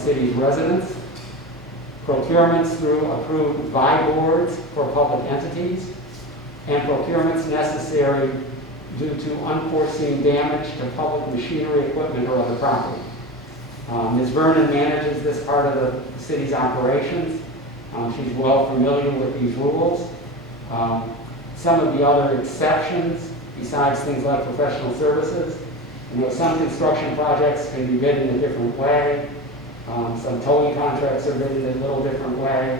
city's residents, procurements through approved by boards for public entities, and procurements necessary due to unforeseen damage to public machinery, equipment, or other property. Ms. Vernon manages this part of the city's operations. She's well familiar with these rules. Some of the other exceptions, besides things like professional services, some construction projects can be bid in a different way. Some towing contracts are bid in a little different way.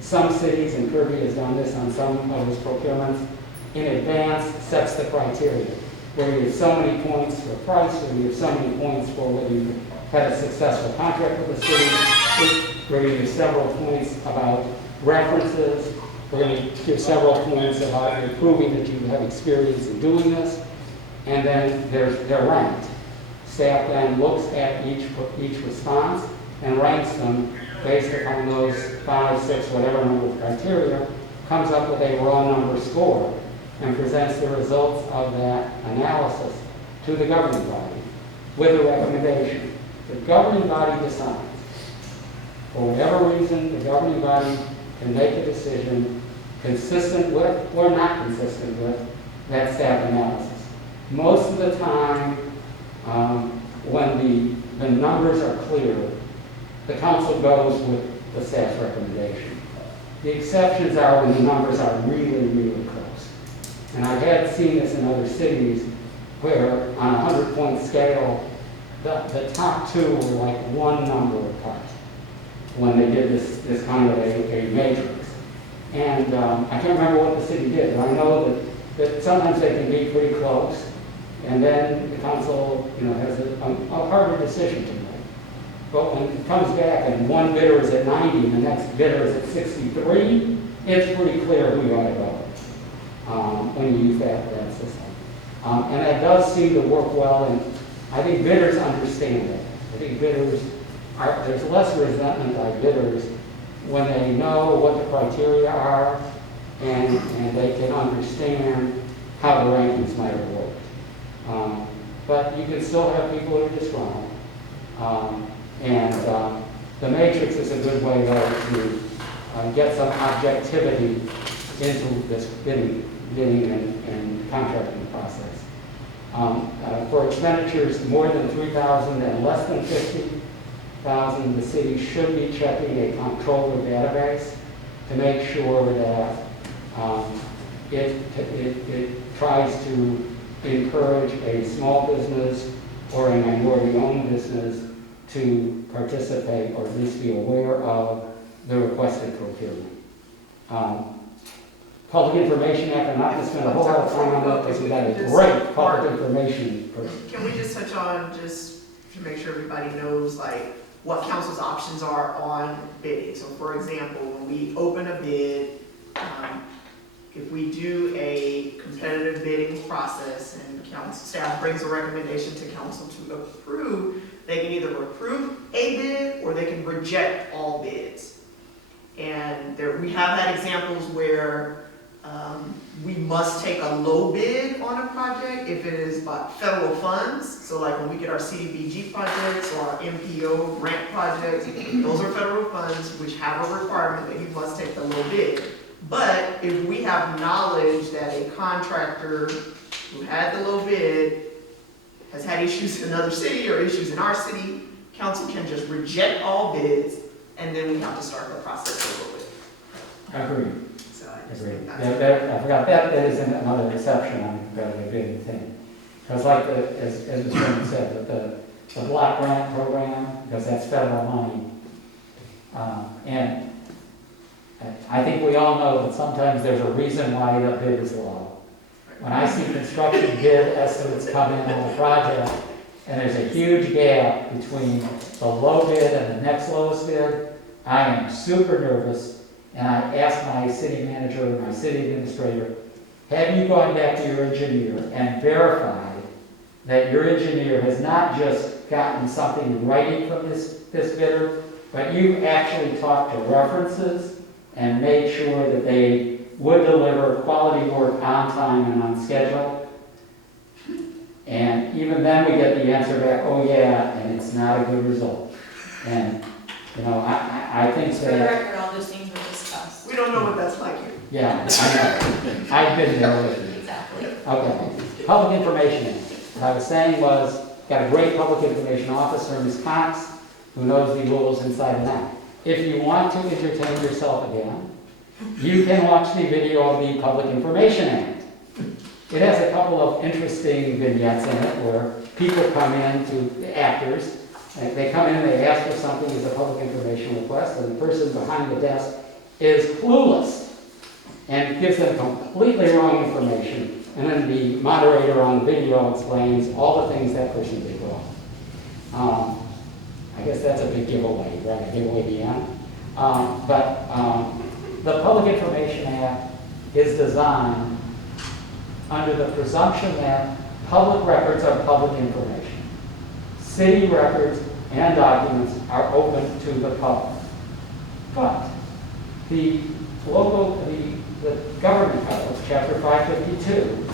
Some cities, and Kirby has done this on some of his procurements, in advance sets the criteria, where you have so many points for price, where you have so many points for whether you had a successful contract with the city, where you have several points about references, we're going to give several points about proving that you have experience in doing this, and then they're ranked. Staff then looks at each response and ranks them based upon those 5, 6, whatever number of criteria, comes up with a raw number score, and presents the results of that analysis to the governing body with a recommendation. The governing body decides. For whatever reason, the governing body can make a decision consistent with or not consistent with that staff analysis. Most of the time, when the numbers are clear, the council goes with the staff's recommendation. The exceptions are when the numbers are really, really close. And I've had seen this in other cities where on a 100-point scale, the top two were like one number apart when they did this kind of a matrix. And I can't remember what the city did, but I know that sometimes they can be pretty close, and then the council has a harder decision to make. But when it comes back and one bidder is at 90 and the next bidder is at 63, it's pretty clear who you ought to go with when you use that system. And that does seem to work well, and I think bidders understand it. I think there's less resentment by bidders when they know what the criteria are and they can understand how the rankings might have worked. But you can still have people who are disgruntled. The matrix is a good way, though, to get some objectivity into this bidding and contracting process. For expenditures more than $3,000 and less than $50,000, the city should be checking a comptroller database to make sure that it tries to encourage a small business or a minority-owned business to participate or at least be aware of the requested procurement. Public Information Act, I'm not going to spend a whole lot of time on that because we got a great public information person. Can we just touch on, just to make sure everybody knows, like, what council's options are on bidding? So for example, when we open a bid, if we do a competitive bidding process and council staff brings a recommendation to council to approve, they can either approve a bid or they can reject all bids. And we have had examples where we must take a low bid on a project if it is by federal funds. So like when we get our CDBG projects or our MPO grant projects, those are federal funds which have a requirement that you must take the low bid. But if we have knowledge that a contractor who had the low bid has had issues in another city or issues in our city, council can just reject all bids, and then we have to start the process over with. I agree. So I Agreed. I forgot that is another exception on the competitive bidding thing. Because like as Mr. Chairman said, the block grant program, because that's federal money, and I think we all know that sometimes there's a reason why the bid is low. When I see construction bid estimates come in on the project, and there's a huge gap between the low bid and the next lowest bid, I am super nervous, and I ask my city manager or my city administrator, have you gone back to your engineer and verified that your engineer has not just gotten something in writing from this bidder, but you've actually talked to references and made sure that they would deliver quality work on time and on schedule? And even then, we get the answer back, oh yeah, and it's not a good result. And, you know, I think For the that, record, all those things were discussed. We don't know what that's like here. yeah, I know. I've been there with you. Exactly. Okay, Public Information Act. What I was saying was, got a great public information officer, Ms. Cox, who knows the rules inside and out. If you want to entertain yourself again, you can watch the video of the Public Information Act. It has a couple of interesting vignettes in it where people come in to actors, and they come in and they ask for something as a public information request, and the person behind the desk is clueless and gives them completely wrong information. And then the moderator on the video explains all the things that person did wrong. I guess that's a big giveaway, right? Give away the end. The Public Information Act is designed under the presumption that public records are public information. City records and documents are open to the public. But the government code, chapter 552,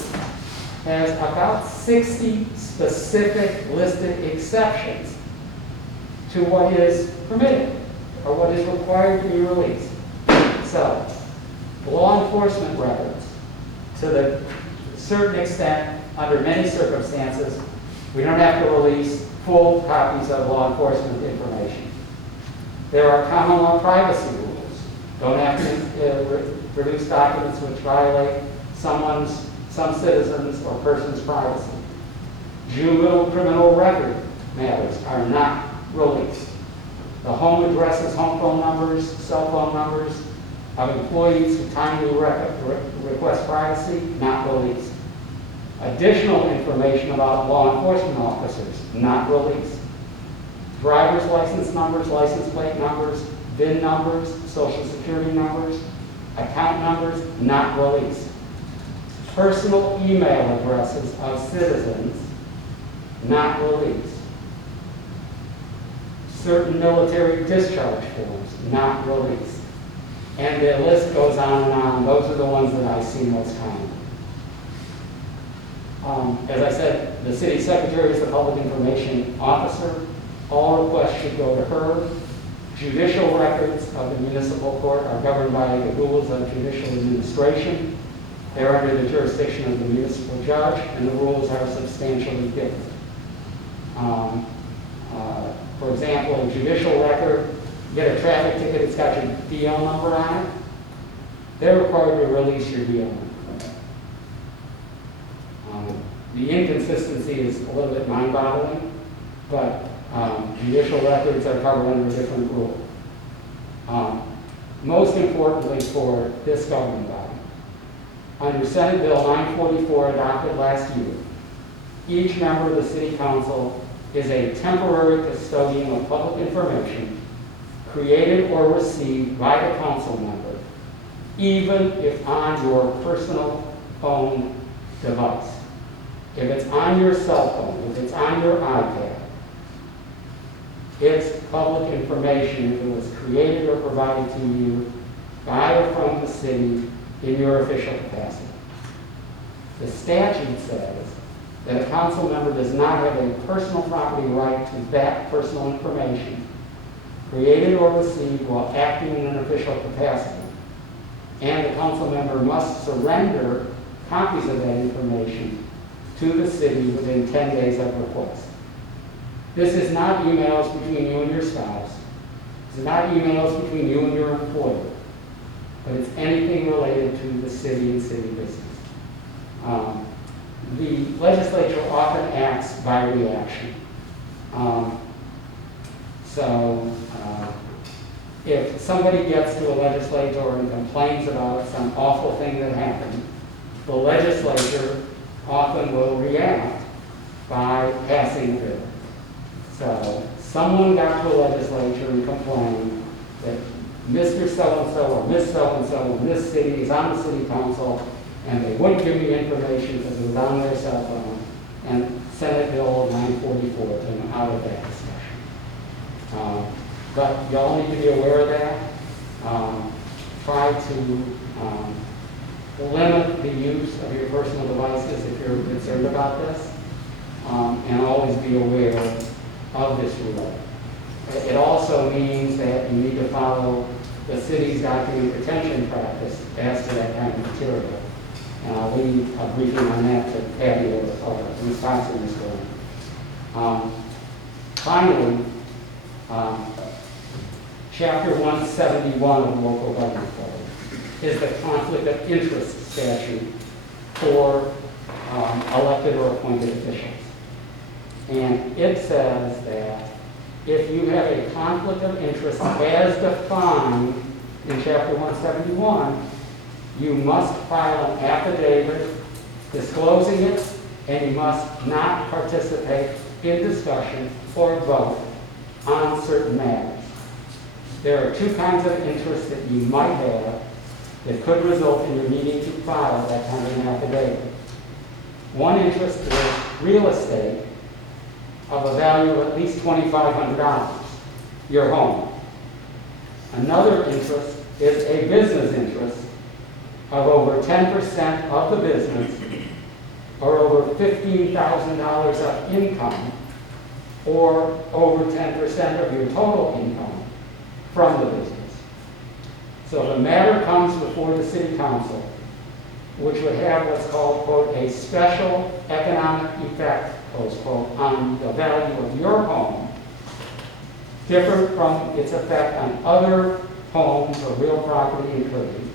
has about 60 specific listed exceptions to what is permitted or what is required to be released. So, law enforcement records, to the certain extent, under many circumstances, we don't have to release full copies of law enforcement information. There are common law privacy rules. Don't have to produce documents which violate some citizens' or person's privacy. Juvenile criminal record matters are not released. The home addresses, home phone numbers, cell phone numbers of employees who timely request privacy, not released. Additional information about law enforcement officers, not released. Driver's license numbers, license plate numbers, VIN numbers, social security numbers, account numbers, not released. Personal email addresses of citizens, not released. Certain military discharge forms, not released. And the list goes on and on. Those are the ones that I see most commonly. As I said, the city secretary is the public information officer. All requests should go to her. Judicial records of the municipal court are governed by the rules of judicial administration. They're under the jurisdiction of the municipal judge, and the rules are substantially different. For example, a judicial record, you get a traffic ticket, it's got your DL number on it. They're required to release your DL number. The inconsistency is a little bit mind-boggling, but judicial records are covered under a different rule. Most importantly for this governing body, under Senate Bill 944 adopted last year, each member of the City Council is a temporary custodian of public information created or received by the council member, even if on your personal phone device. If it's on your cell phone, if it's on your iPad, it's public information if it was created or provided to you by or from the city in your official capacity. The statute says that a council member does not have a personal property right to that personal information created or received while acting in an official capacity. And the council member must surrender copies of that information to the city within 10 days of request. This is not emails between you and your spouse. It's not emails between you and your employer. But it's anything related to the city and city business. The legislature often acts by reaction. If somebody gets to a legislator and complains about some awful thing that happened, the legislature often will react by passing a bill. So someone got to a legislature and complained that Mr. So-and-so or Miss So-and-so in this city is on the city council, and they wouldn't give me information because it was on their cell phone, and Senate Bill 944 came out of that discussion. But you all need to be aware of that. Try to limit the use of your personal devices if you're concerned about this. and always be aware of this rule. It also means that you need to follow the city's document retention practice as to that kind of material. And I'll leave a briefing on that to Patty or Ms. Thompson is going. Finally, Chapter 171 of the Local Government Code is the conflict of interest statute for elected or appointed officials. And it says that if you have a conflict of interest as defined in Chapter 171, you must file an affidavit disclosing it, and you must not participate in discussion or vote on certain matters. There are two kinds of interests that you might have that could result in your needing to file that kind of an affidavit. One interest is real estate of a value of at least $2,500, your home. Another interest is a business interest of over 10% of the business or over $15,000 of income or over 10% of your total income from the business. So if a matter comes before the city council, which would have what's called, quote, a special economic effect, close quote, on the value of your home, different from its effect on other homes or real property in Kirby,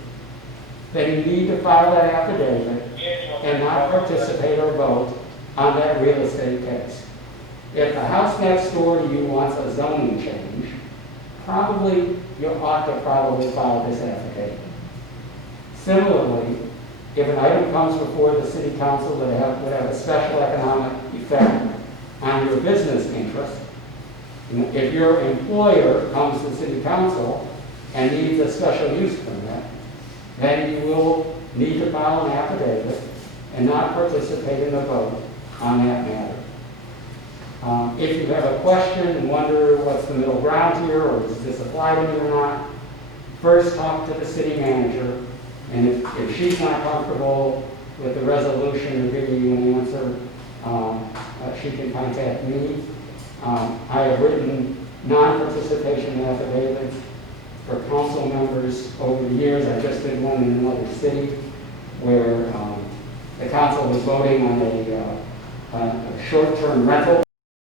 then you need to file that affidavit and not participate or vote on that real estate case. If the house next door to you wants a zoning change, probably you ought to file this affidavit. Similarly, if an item comes before the city council that would have a special economic effect on your business interest, if your employer comes to the city council and needs a special use permit, then you will need to file an affidavit and not participate in a vote on that matter. If you have a question and wonder what's the middle ground here, or does this apply to me or not, first talk to the city manager, and if she's not comfortable with the resolution or giving you an answer, she can contact me. I have written non-participation affidavits for council members over the years. I just did one in another city where the council was voting on a short-term rental